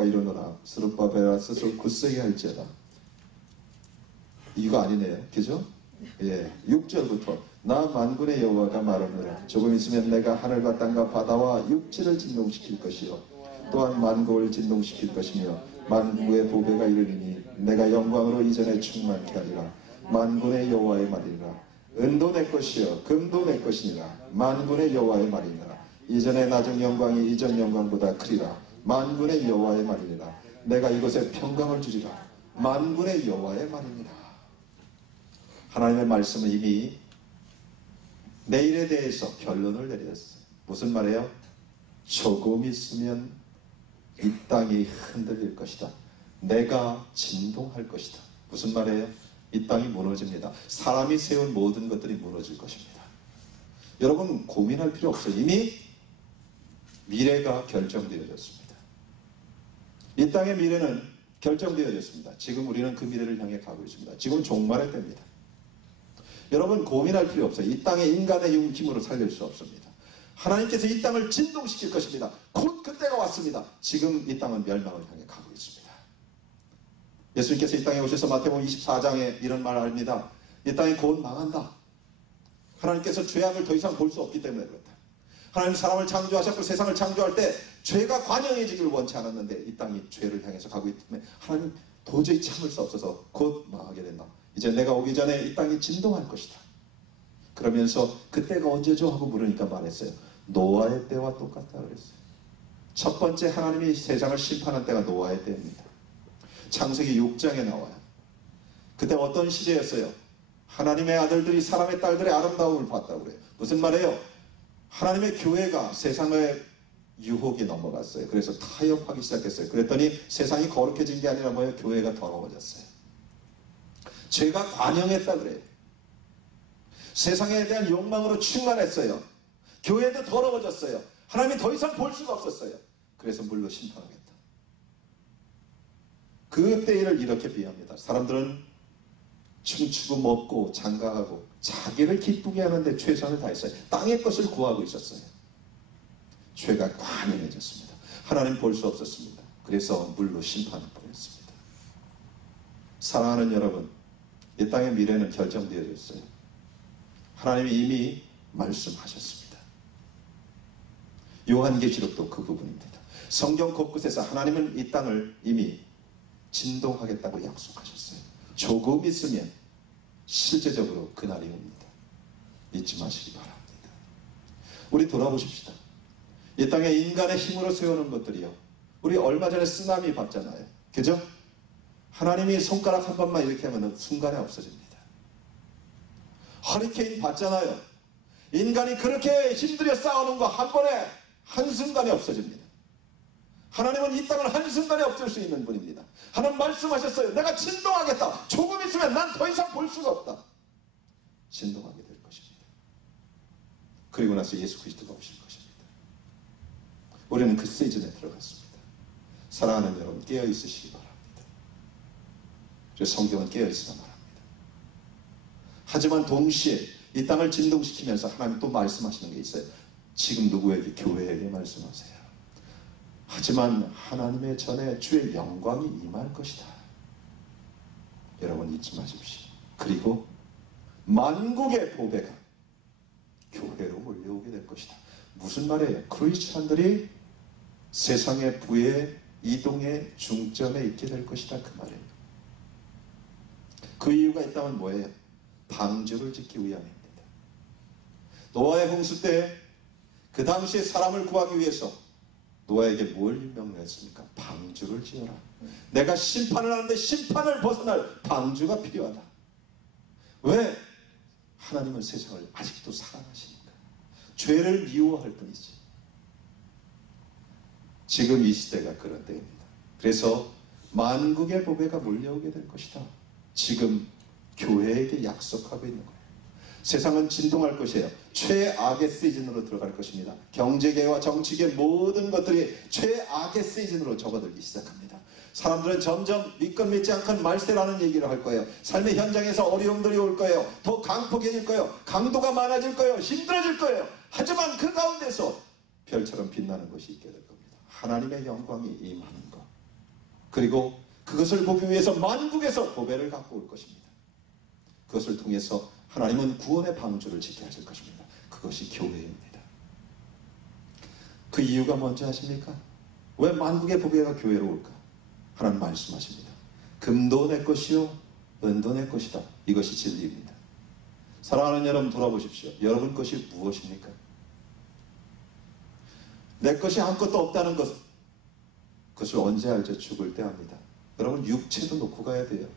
여호와가 이르노라 스룹바벨아 스스로 굳세게 할지어다. 이거 아니네요. 그죠? 예, 6절부터 나 만군의 여호와가 말하노라 조금 있으면 내가 하늘과 땅과 바다와 육지를 진동시킬 것이요 또한 만국을 진동시킬 것이며 만국의 보배가 이르리니 내가 영광으로 이전에 충만케 하리라. 만군의 여호와의 말이라. 은도 내 것이요 금도 내 것이니라. 만군의 여호와의 말이니라. 이전의 낮은 영광이 이전 영광보다 크리라. 만군의 여호와의 말이니라. 내가 이곳에 평강을 주리라. 만군의 여호와의 말이니라. 하나님의 말씀은 이미 내일에 대해서 결론을 내렸어요. 무슨 말이에요? 조금 있으면 이 땅이 흔들릴 것이다. 내가 진동할 것이다. 무슨 말이에요? 이 땅이 무너집니다. 사람이 세운 모든 것들이 무너질 것입니다. 여러분 고민할 필요 없어요. 이미 미래가 결정되어졌습니다. 이 땅의 미래는 결정되어졌습니다. 지금 우리는 그 미래를 향해 가고 있습니다. 지금 종말의 때입니다. 여러분 고민할 필요 없어요. 이 땅에 인간의 힘으로 살릴 수 없습니다. 하나님께서 이 땅을 진동시킬 것입니다. 곧 그때가 왔습니다. 지금 이 땅은 멸망을 향해 가고 있습니다. 예수님께서 이 땅에 오셔서 마태복음 24장에 이런 말을 합니다. 이 땅이 곧 망한다. 하나님께서 죄악을 더 이상 볼 수 없기 때문에 그렇다. 하나님 사람을 창조하셨고 세상을 창조할 때 죄가 관영해지기를 원치 않았는데 이 땅이 죄를 향해서 가고 있기 때문에 하나님 도저히 참을 수 없어서 곧 망하게 된다. 이제 내가 오기 전에 이 땅이 진동할 것이다. 그러면서 그때가 언제죠? 하고 물으니까 말했어요. 노아의 때와 똑같다 그랬어요. 첫 번째 하나님이 세상을 심판한 때가 노아의 때입니다. 창세기 6장에 나와요. 그때 어떤 시대였어요? 하나님의 아들들이 사람의 딸들의 아름다움을 봤다고 그래요. 무슨 말이에요? 하나님의 교회가 세상의 유혹이 넘어갔어요. 그래서 타협하기 시작했어요. 그랬더니 세상이 거룩해진 게 아니라 뭐예요? 교회가 더러워졌어요. 죄가 관영했다 그래요. 세상에 대한 욕망으로 충만했어요. 교회도 더러워졌어요. 하나님이 더 이상 볼 수가 없었어요. 그래서 물로 심판하겠다. 그때를 이렇게 비합니다. 사람들은 춤추고 먹고 장가가고 자기를 기쁘게 하는데 최선을 다했어요. 땅의 것을 구하고 있었어요. 죄가 관영해졌습니다. 하나님 볼 수 없었습니다. 그래서 물로 심판을 보냈습니다. 사랑하는 여러분, 이 땅의 미래는 결정되어졌어요. 하나님이 이미 말씀하셨습니다. 요한계시록도 그 부분입니다. 성경 곳곳에서 하나님은 이 땅을 이미 진동하겠다고 약속하셨어요. 조금 있으면 실제적으로 그날이 옵니다. 잊지 마시기 바랍니다. 우리 돌아보십시다. 이 땅에 인간의 힘으로 세우는 것들이요. 우리 얼마 전에 쓰나미 봤잖아요. 그죠? 하나님이 손가락 한 번만 이렇게 하면 순간에 없어집니다. 허리케인 봤잖아요. 인간이 그렇게 힘들여 싸우는 거 한 번에 한순간에 없어집니다. 하나님은 이 땅을 한순간에 없앨 수 있는 분입니다. 하나님 말씀하셨어요. 내가 진동하겠다. 조금 있으면 난 더 이상 볼 수가 없다. 진동하게 될 것입니다. 그리고 나서 예수 그리스도가 오실 것입니다. 우리는 그 시즌에 들어갔습니다. 사랑하는 여러분, 깨어있으시기 바랍니다. 그래서 성경은 깨어있으라 말합니다. 하지만 동시에 이 땅을 진동시키면서 하나님 또 말씀하시는 게 있어요. 지금 누구에게? 교회에게 말씀하세요. 하지만 하나님의 전에 주의 영광이 임할 것이다. 여러분 잊지 마십시오. 그리고 만국의 보배가 교회로 몰려오게 될 것이다. 무슨 말이에요? 크리스찬들이 세상의 부의 이동의 중점에 있게 될 것이다. 그 말이에요. 그 이유가 있다면 뭐예요? 방주를 짓기 위함입니다. 노아의 홍수 때 그 당시에 사람을 구하기 위해서 노아에게 뭘 명령했습니까? 방주를 지어라. 내가 심판을 하는데 심판을 벗어날 방주가 필요하다. 왜? 하나님은 세상을 아직도 사랑하시니까. 죄를 미워할 뿐이지. 지금 이 시대가 그런 때입니다. 그래서 만국의 보배가 몰려오게 될 것이다. 지금 교회에게 약속하고 있는 거예요. 세상은 진동할 것이에요. 최악의 시즌으로 들어갈 것입니다. 경제계와 정치계 모든 것들이 최악의 시즌으로 접어들기 시작합니다. 사람들은 점점 믿건 믿지 않건 말세라는 얘기를 할 거예요. 삶의 현장에서 어려움들이 올 거예요. 더 강폭해질 거예요. 강도가 많아질 거예요. 힘들어질 거예요. 하지만 그 가운데서 별처럼 빛나는 것이 있게 될 겁니다. 하나님의 영광이 임하는 것. 그리고 그것을 보기 위해서 만국에서 보배를 갖고 올 것입니다. 그것을 통해서 하나님은 구원의 방주를 짓게 하실 것입니다. 그것이 교회입니다. 그 이유가 뭔지 아십니까? 왜 만국의 보배가 교회로 올까? 하나님 말씀하십니다. 금도 내 것이요 은도 내 것이다. 이것이 진리입니다. 사랑하는 여러분, 돌아보십시오. 여러분 것이 무엇입니까? 내 것이 아무것도 없다는 것, 그것을 언제 알죠? 죽을 때 합니다. 여러분, 육체도 놓고 가야 돼요.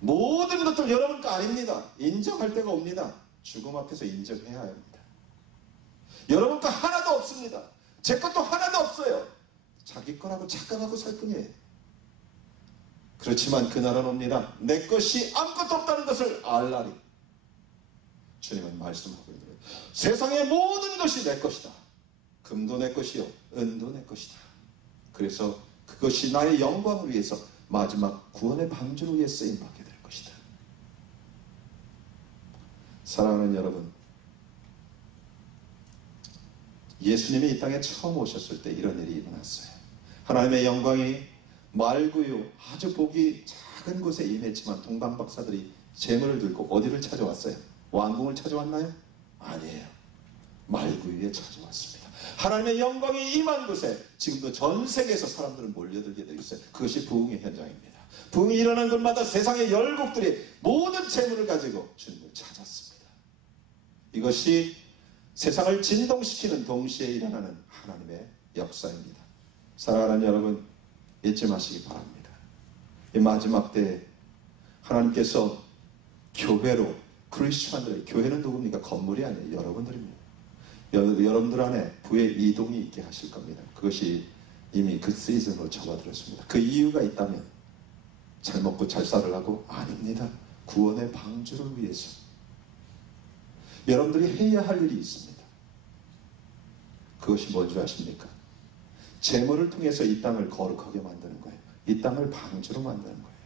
모든 것들 여러분 거 아닙니다. 인정할 때가 옵니다. 죽음 앞에서 인정해야 합니다. 여러분 거 하나도 없습니다. 제 것도 하나도 없어요. 자기 거라고 착각하고 살 뿐이에요. 그렇지만 그날은 옵니다. 내 것이 아무것도 없다는 것을 알라니. 주님은 말씀하고 있는 거예요. 세상의 모든 것이 내 것이다. 금도 내 것이요 은도 내 것이다. 그래서 그것이 나의 영광을 위해서 마지막 구원의 방주를 위해 쓰임받게 될 것이다. 사랑하는 여러분, 예수님이 이 땅에 처음 오셨을 때 이런 일이 일어났어요. 하나님의 영광이 맑고요 아주 보기 작은 곳에 임했지만 동방박사들이 재물을 들고 어디를 찾아왔어요? 왕궁을 찾아왔나요? 아니에요. 말구유에 찾아왔습니다. 하나님의 영광이 임한 곳에 지금도 전 세계에서 사람들은 몰려들게 되어 있어요. 그것이 부흥의 현장입니다. 부흥이 일어난 곳마다 세상의 열국들이 모든 재물을 가지고 주님을 찾았습니다. 이것이 세상을 진동시키는 동시에 일어나는 하나님의 역사입니다. 사랑하는 여러분, 잊지 마시기 바랍니다. 이 마지막 때에 하나님께서 교회로, 크리스천들의, 교회는 누굽니까? 건물이 아니에요. 여러분들입니다. 여러분들 안에 부의 이동이 있게 하실 겁니다. 그것이 이미 그 시즌으로 접어들었습니다. 그 이유가 있다면 잘 먹고 잘 살으라고? 아닙니다. 구원의 방주를 위해서 여러분들이 해야 할 일이 있습니다. 그것이 뭔지 아십니까? 재물을 통해서 이 땅을 거룩하게 만드는 거예요. 이 땅을 방주로 만드는 거예요.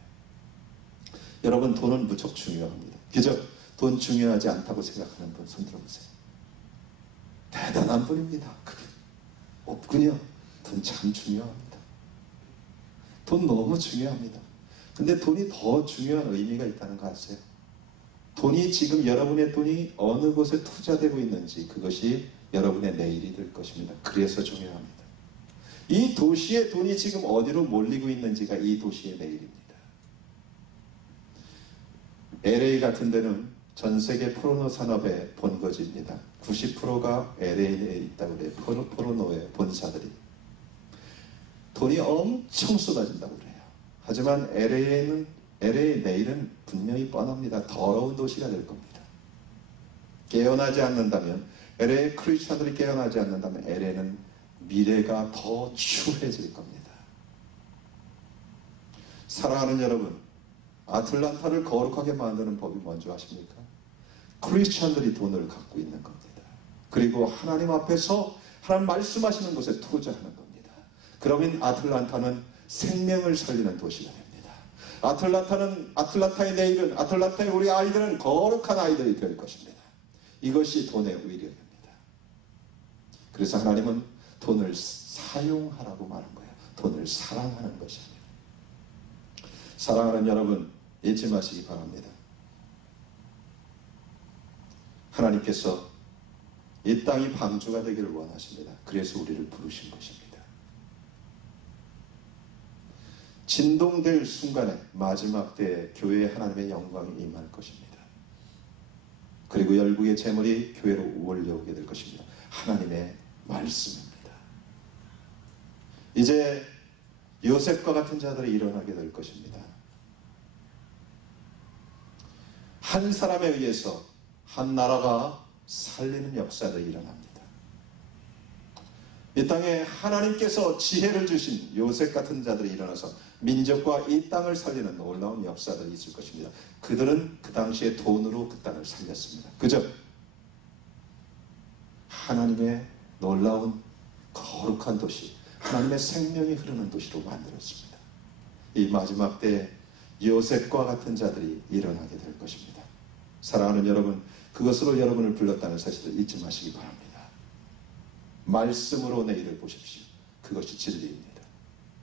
여러분, 돈은 무척 중요합니다. 그저 돈 중요하지 않다고 생각하는 분 손 들어보세요. 대단한 분입니다. 없군요. 돈 참 중요합니다. 돈 너무 중요합니다. 근데 돈이 더 중요한 의미가 있다는 거 아세요? 돈이 지금 여러분의 돈이 어느 곳에 투자되고 있는지 그것이 여러분의 내일이 될 것입니다. 그래서 중요합니다. 이 도시의 돈이 지금 어디로 몰리고 있는지가 이 도시의 내일입니다. LA 같은 데는 전 세계 포르노 산업의 본거지입니다. 90%가 LA에 있다고 그래요. 포르노의 본사들이. 돈이 엄청 쏟아진다고 그래요. 하지만 LA의 내일은 분명히 뻔합니다. 더러운 도시가 될 겁니다. 깨어나지 않는다면, LA의 크리스천들이 깨어나지 않는다면 LA는 미래가 더 추해질 겁니다. 사랑하는 여러분, 아틀란타를 거룩하게 만드는 법이 뭔지 아십니까? 크리스천들이 돈을 갖고 있는 겁니다. 그리고 하나님 앞에서 하나님 말씀하시는 곳에 투자하는 겁니다. 그러면 아틀란타는 생명을 살리는 도시가 됩니다. 아틀란타의 내일은, 아틀란타의 우리 아이들은 거룩한 아이들이 될 것입니다. 이것이 돈의 위력입니다. 그래서 하나님은 돈을 사용하라고 말한 거예요. 돈을 사랑하는 것이 아니라. 사랑하는 여러분, 잊지 마시기 바랍니다. 하나님께서 이 땅이 방주가 되기를 원하십니다. 그래서 우리를 부르신 것입니다. 진동될 순간에 마지막 때에 교회에 하나님의 영광이 임할 것입니다. 그리고 열국의 재물이 교회로 몰려오게 될 것입니다. 하나님의 말씀입니다. 이제 요셉과 같은 자들이 일어나게 될 것입니다. 한 사람에 의해서 한 나라가 살리는 역사들이 일어납니다. 이 땅에 하나님께서 지혜를 주신 요셉 같은 자들이 일어나서 민족과 이 땅을 살리는 놀라운 역사들이 있을 것입니다. 그들은 그 당시에 돈으로 그 땅을 살렸습니다. 그저 하나님의 놀라운 거룩한 도시, 하나님의 생명이 흐르는 도시로 만들었습니다. 이 마지막 때에 요셉과 같은 자들이 일어나게 될 것입니다. 사랑하는 여러분, 그것으로 여러분을 불렀다는 사실을 잊지 마시기 바랍니다. 말씀으로 내일을 보십시오. 그것이 진리입니다.